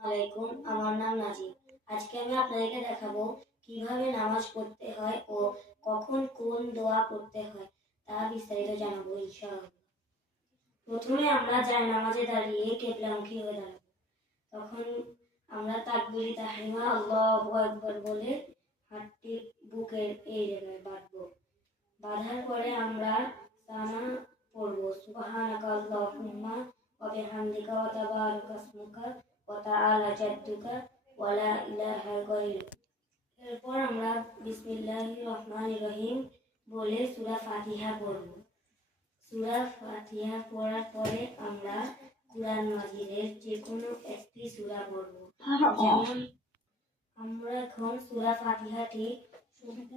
আলাইকুম, আমার নাম নাজিব আজকে আমি আপনাদেরকে দেখাবো কীভাবে নামাজ পড়তে হয় ও কখন কোন দোয়া পড়তে হয়, তা বিস্তারিত জানাব ইনশাআল্লাহ। প্রথমে আমরা যাই নামাজে দাঁড়িয়ে কেবলামুখী হয়ে দাঁড়াবো। তখন আমরা তাকবিরি, তাহরিমা, আল্লাহু আকবার বলে হাতটি বুকের এই জায়গায় বাঁধবো। বাঁধার পরে আমরা সানা পড়ব। সুবহানাকা আল্লাহুম্মা ওয়া বিহামদিকা ওয়া জাদ্দুকা ওয়া লা ইলাহা গায়রুক এরপর আমরা বিসমিল্লাহির রহমানির রহিম বলে সূরা ফাতিহা পড়ব। সূরা ফাতিহা পড়ার পরে আমরা কুরআন মাজিদের যে কোনো একটি সূরা পড়ব। যেমন আমরা এখন সূরা ফাতিহাটি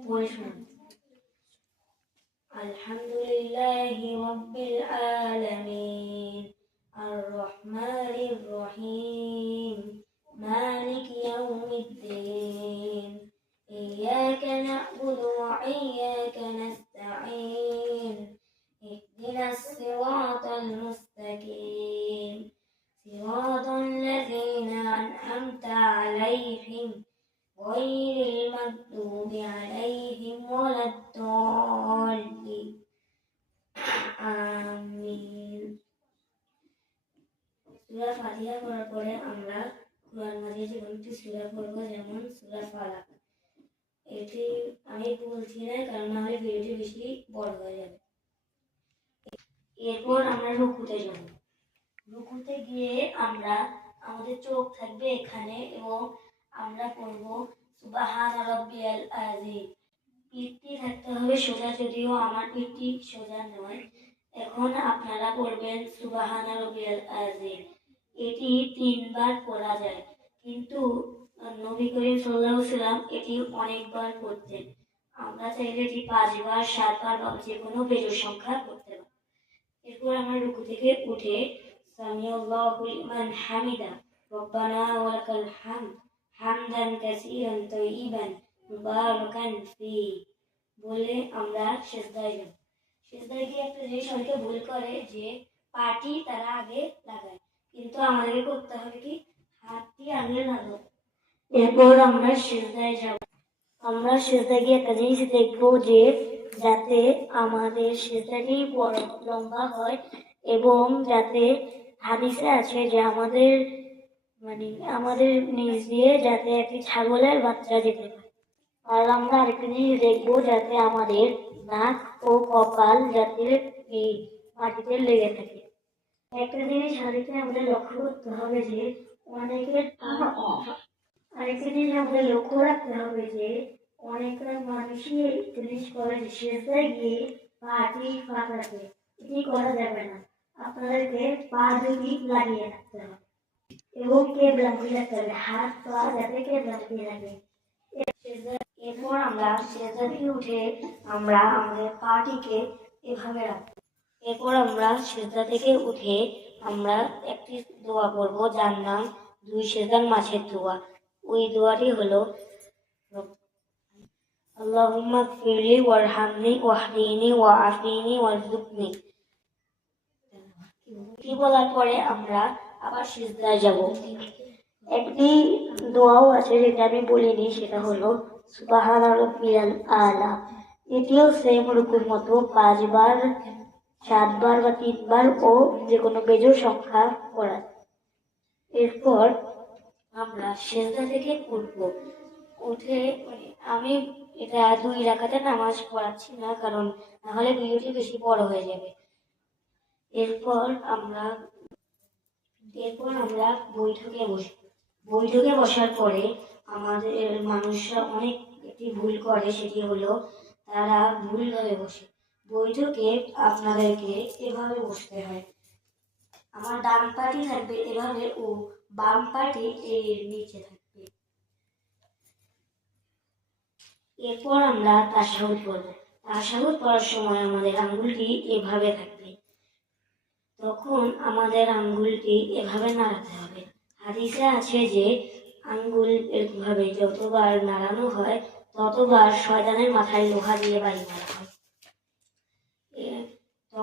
পড়ে শুনব। আলহামদুলিল্লাহি রাব্বিল আলামিন। الرحمن الرحيم. مالك يوم الدين. إياك نعبد وإياك نستعين. اهدنا الصراط المستقيم. صراط الذين أنعمت عليهم. غير المغضوب عليهم ولا الضالين. آمين. সূরা ফাতিহা করার পরে আমরা কোরআন মাঝে যে সূরা পড়ব, যেমন সূরা ফালাক। এটি আমি বলছি না, কারণ নাহলে ভিডিওটি বেশি বড় হয়ে যাবে। এরপর আমরা রুকুতে যাব। রুকুতে গিয়ে আমরা, আমাদের চোখ থাকবে এখানে এবং আমরা পড়ব, সুবাহান রব্বিয়াল আজিম পিঠটি থাকতে হবে সোজা, যদিও আমার পিঠটি সোজা নয়। এখন আপনারা পড়বেন সুবাহান রব্বিয়াল আজিম এটি তিনবার পড়া যায়। কিন্তু, নবী করিম সাল্লাহ সাল্লাম এটি অনেকবার পড়তেন। আমরা চাইলে এটি পাঁচবার, সাতবার বা যে কোনো বেজোর সংখ্যা করতে পারি। এরপর আমরা রুকু থেকে উঠে সামিউল্লাহু লিমান হামিদা, রব্বানা ওয়ালাকাল হামদ, হামদান কাসীরান তাইয়িবান মুবারাকান ফি। বলে আমরা সেজদায় যাব। সেজদায় গিয়ে একটা জিনিস অনেকে ভুল করে যে পাটি তারা আগে লাগায়। কিন্তু আমাদেরকে করতে হবে কি? হাতটি আগে লাগাবো এরপর আমরা সেজদায় যাব। আমরা সেজদায় গিয়ে একটা জিনিস দেখব যে যাতে আমাদের সেজদাটি বড়, লম্বা হয় এবং যাতে হাদিসে আছে যে আমাদের মানে আমাদের নিচ দিয়ে যাতে একটি ছাগলের বাচ্চা যেতে পারে। আর আমরা আরেকটা জিনিস দেখব যাতে আমাদের নাক ও কপাল যাতে মাটিতে লেগে থাকে। একটা জিনিস হাদিসে আমাদের লক্ষ্য করতে হবে যে অনেকের আরেকটা জিনিস আমাদের লক্ষ্য রাখতে হবে যে অনেকটা মানুষই এই জিনিস করে যে শেষে গিয়ে পাটি ফাঁকাতে এটি করা যাবে না। আপনাদেরকে পা দুটি লাগিয়ে রাখতে হবে এবং কেবলামুখী রাখতে হবে। হাত পা যাতে কেবলামুখী থাকে। এরপর আমরা সেজদা থেকে উঠে আমরা আমাদের পাটিকে এভাবে রাখব। এরপর আমরা সেজদা থেকে উঠে আমরা একটি দোয়া করব, যার নাম দুই সেজদার মাছের দোয়া। ওই দোয়াটি হলো, আল্লাহুম্মা ফিরলি ওয়ারহামনি ওয়াহদিনি ওয়াআফিনি ওয়ারজুকনি কি বলার পরে আমরা আবার সিজদায় যাব। একটি দোয়াও আছে, যেটা আমি বলিনি, সেটা হলো সুবাহান আলা। এটিও সেম রুকুর মতো, পাঁচবার সাতবার বা তিনবার ও যে কোনো বেজোর সংখ্যা করা এরপর আমরা সেজদা থেকে উঠব। উঠে আমি এটা দুই রাখাতে নামাজ পড়াচ্ছি না, কারণ নাহলে ভিডিওটি বেশি বড় হয়ে যাবে। এরপর আমরা এরপর আমরা বৈঠকে বসব বৈঠকে বসার পরে আমাদের মানুষরা অনেক একটি ভুল করে, সেটি হলো তারা ভুলভাবে বসে। বৈঠকে আপনাদেরকে এভাবে বসতে হয়। আমার ডান পাটি থাকবে এভাবে ও বাম পাটি এর নিচে থাকবে। এরপর আমরা তাসাহুদ পড়ব। তাসাহুদ পড়ার সময় আমাদের আঙ্গুলটি এভাবে থাকবে। তখন আমাদের আঙ্গুলটি এভাবে নাড়াতে হবে। হাদিসে আছে যে, আঙ্গুল এভাবে যতবার নাড়ানো হয়, ততবার শয়তানের মাথায় লোহা দিয়ে বাড়ি মারা হয়।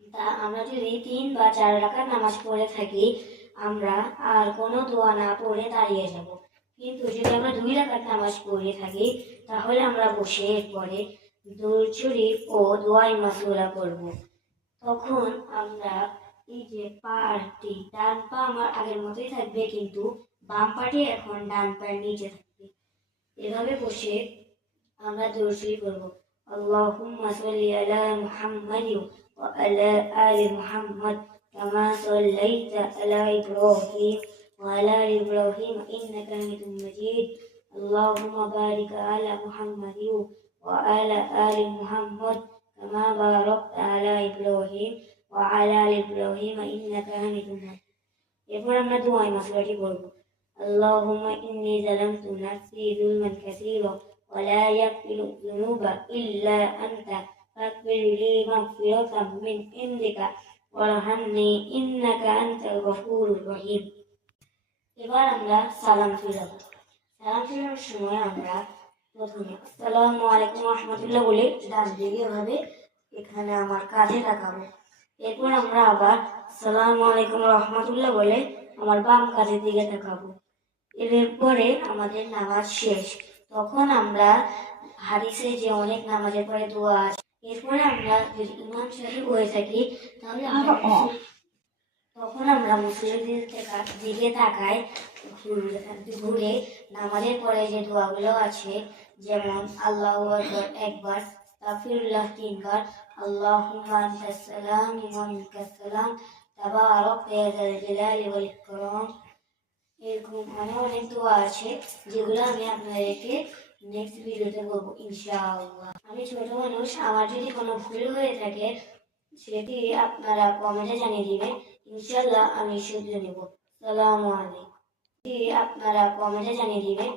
তা আমরা যদি তিন বা চার রাকাত নামাজ পড়ে থাকি, আমরা আর কোনো দোয়া না পড়ে দাঁড়িয়ে যাব। কিন্তু যদি আমরা দুই রাকাত নামাজ পড়ে থাকি, তাহলে আমরা বসে এরপরে দরুদ শরীফ ও দোয়াই মাসুরা পড়ব তখন আমরা এই যে পাটি ডান পা আমার আগের মতোই থাকবে, কিন্তু বাম পাটি এখন ডান পায়ের নিচে থাকবে। এভাবে বসে আমরা দরুদ শরীফ পড়ব আল্লাহুম্মা সাল্লি আলা মুহাম্মাদিন وعلى آل محمد كما صليت على إبراهيم وعلى آل إبراهيم إنك حميد مجيد اللهم بارك على محمد وعلى آل محمد كما باركت على إبراهيم وعلى آل إبراهيم إنك حميد مجيد এরপর আমরা দোয়াই মশলাটি বলবো اللهم إني ظلمت نفسي ظلما كثيرا ولا يغفر الذنوب إلا أنت فاغفر لي مغفرة من عندك وارحمني إنك أنت الغفور الرحيم এবার আমরা সালাম ফিরাবো সালাম ফিরানোর সময় আমরা প্রথমে আসসালামু আলাইকুম রহমতুল্লাহ বলে ডান দিকে এভাবে এখানে আমার কাঁধে তাকাবো এরপর আমরা আবার আসসালামু আলাইকুম রহমতুল্লাহ বলে আমার বাম কাঁধের দিকে তাকাবো এরপরে আমাদের নামাজ শেষ তখন আমরা হাদিসে যে অনেক নামাজের পরে দোয়া আছে এরপরে আমরা যদি ইমাম সাহেব হয়ে থাকি তাহলে আমরা তখন আমরা মুসলিমদের থেকে- দিকে তাকাই ঘুরে- নামাজের পরে যে দোয়াগুলো আছে যেমন আল্লাহ আকবার একবার তাফিরুল্লাহ তিনবার আনতাস সালাম মিনকাস সালাম ইয়া যাল জালালি ওয়াল ইকরাম। এরকম অনেক অনেক দোয়া আছে, যেগুলো আমি আপনাদেরকে নেক্সট ভিডিওতে বলব, ইনশাআল্লাহ। আমি ছোট মানুষ, আমার যদি কোনো ভুল হয়ে থাকে, সেটি আপনারা কমেন্টে জানিয়ে দিবেন। ইনশাআল্লাহ আমি শুধরে নেব। সালামু আলাইকুম। আপনারা কমেন্টে জানিয়ে দিবেন।